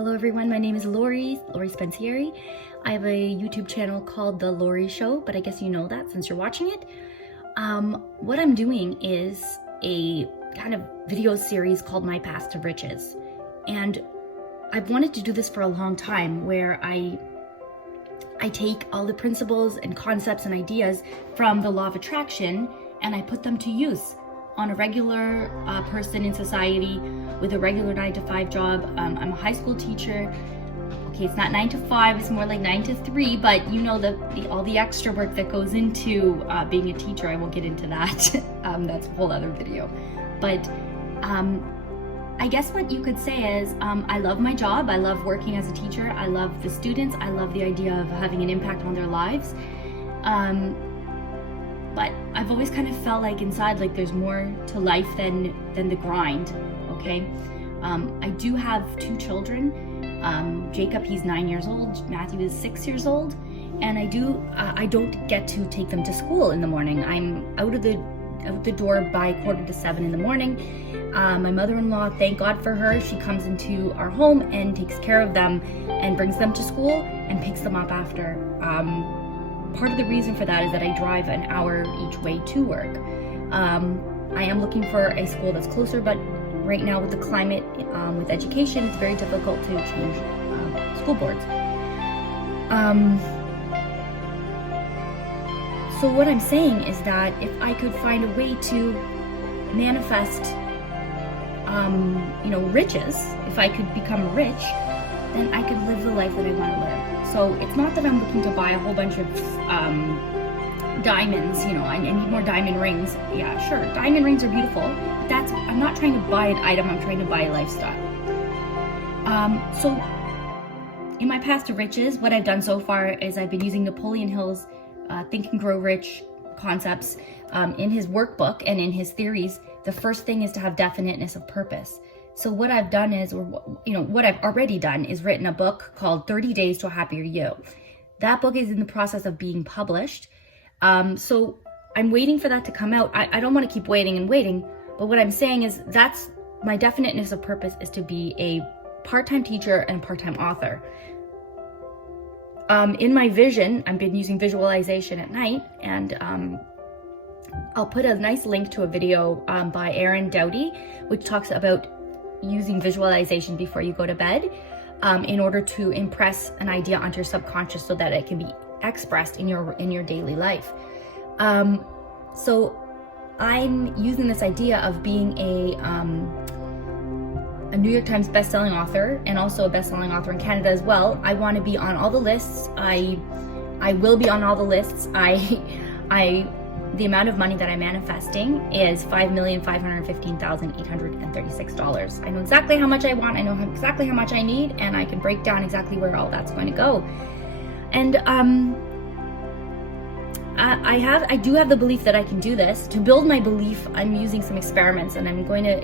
Hello everyone, my name is Lori Spensieri. I have a YouTube channel called The Lori Show, but I guess you know that since you're watching it. What I'm doing is a kind of video series called My Path to Riches. And I've wanted to do this for a long time, where I take all the principles and concepts and ideas from the law of attraction and I put them to use on a regular person in society with a regular 9-to-5 job. I'm a high school teacher. Okay, it's not 9 to 5, it's more like 9 to 3, but you know all the extra work that goes into being a teacher. I won't get into that. That's a whole other video. But I guess what you could say is I love my job. I love working as a teacher. I love the students. I love the idea of having an impact on their lives. But I've always kind of felt like inside, like there's more to life than the grind, okay? I do have 2 children. Jacob, he's 9 years old. Matthew is 6 years old. And I don't get to take them to school in the morning. I'm out the door by 6:45 in the morning. My mother-in-law, thank God for her, she comes into our home and takes care of them and brings them to school and picks them up after. Part of the reason for that is that I drive an hour each way to work. I am looking for a school that's closer, but right now with the climate, with education, it's very difficult to change school boards. So what I'm saying is that if I could find a way to manifest, riches, if I could become rich, then I could live the life that I want to live. So it's not that I'm looking to buy a whole bunch of diamonds, I need more diamond rings. Yeah, sure, diamond rings are beautiful, but I'm not trying to buy an item, I'm trying to buy a lifestyle. So in my path to riches, what I've done so far is I've been using Napoleon Hill's Think and Grow Rich concepts in his workbook and in his theories. The first thing is to have definiteness of purpose. So what I've done is, what I've already done is written a book called 30 Days to a Happier You. That book is in the process of being published. So I'm waiting for that to come out. I don't want to keep waiting and waiting, but what I'm saying is that's my definiteness of purpose, is to be a part-time teacher and part-time author. In my vision, I've been using visualization at night, and I'll put a nice link to a video by Aaron Doughty, which talks about using visualization before you go to bed in order to impress an idea onto your subconscious so that it can be expressed in your daily life. So I'm using this idea of being a New York Times bestselling author, and also a bestselling author in Canada as well. I want to be on all the lists. I will be on all the lists. The amount of money that I'm manifesting is $5,515,836. I know exactly how much I want. I know exactly how much I need, and I can break down exactly where all that's going to go. And I do have the belief that I can do this. To build my belief, I'm using some experiments, and I'm going to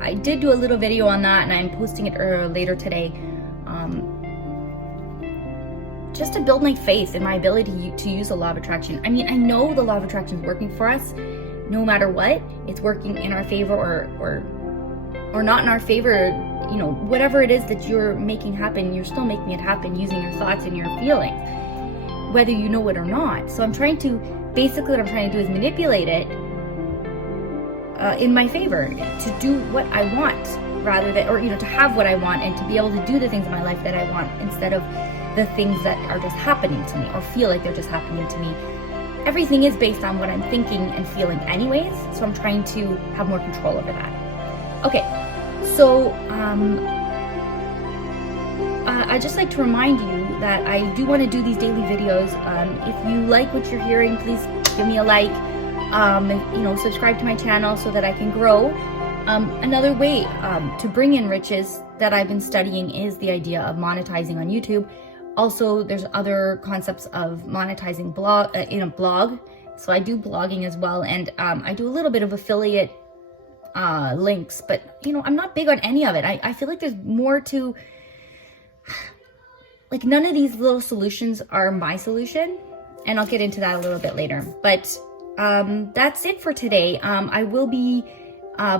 I did do a little video on that, and I'm posting it later today. Just to build my faith in my ability to use the law of attraction. I mean, I know the law of attraction is working for us. No matter what, it's working in our favor or not in our favor. Whatever it is that you're making happen, you're still making it happen using your thoughts and your feelings, whether you know it or not. So what I'm trying to do is manipulate it in my favor, to do what I want, rather than, to have what I want, and to be able to do the things in my life that I want, instead of the things that are just happening to me or feel like they're just happening to me. Everything is based on what I'm thinking and feeling anyways, so I'm trying to have more control over that. Okay, so I'd just like to remind you that I do want to do these daily videos. If you like what you're hearing, please give me a like, subscribe to my channel so that I can grow. Another way to bring in riches that I've been studying is the idea of monetizing on YouTube. Also, there's other concepts of monetizing in a blog. So I do blogging as well, and I do a little bit of affiliate links, but I'm not big on any of it. I feel like there's more to, like, none of these little solutions are my solution, and I'll get into that a little bit later. But that's it for today. I will be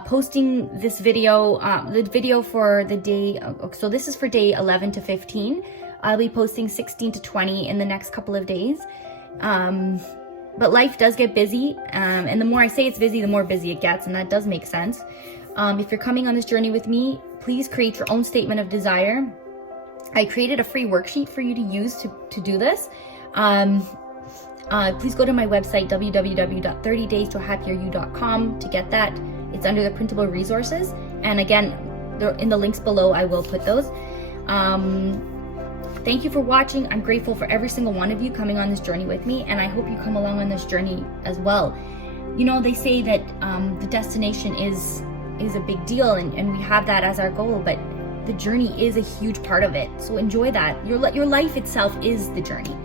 posting this video, the video for the day, so this is for day 11 to 15. I'll be posting 16 to 20 in the next couple of days. But life does get busy, and the more I say it's busy, the more busy it gets, and that does make sense. If you're coming on this journey with me, please create your own statement of desire. I created a free worksheet for you to use to do this. Please go to my website, www.30daystohappier.you.com, to get that. It's under the printable resources. And again, in the links below, I will put those. Thank you for watching. I'm grateful for every single one of you coming on this journey with me, and I hope you come along on this journey as well. You know, they say that the destination is a big deal, and we have that as our goal, but the journey is a huge part of it. So enjoy that. Your life itself is the journey,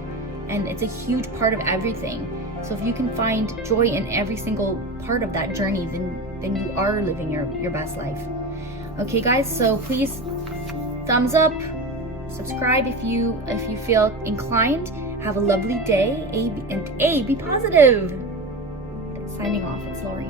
and it's a huge part of everything. So if you can find joy in every single part of that journey, then you are living your best life. Okay, guys, so please thumbs up, subscribe if you feel inclined. Have a lovely day, be positive. Signing off, it's Lori.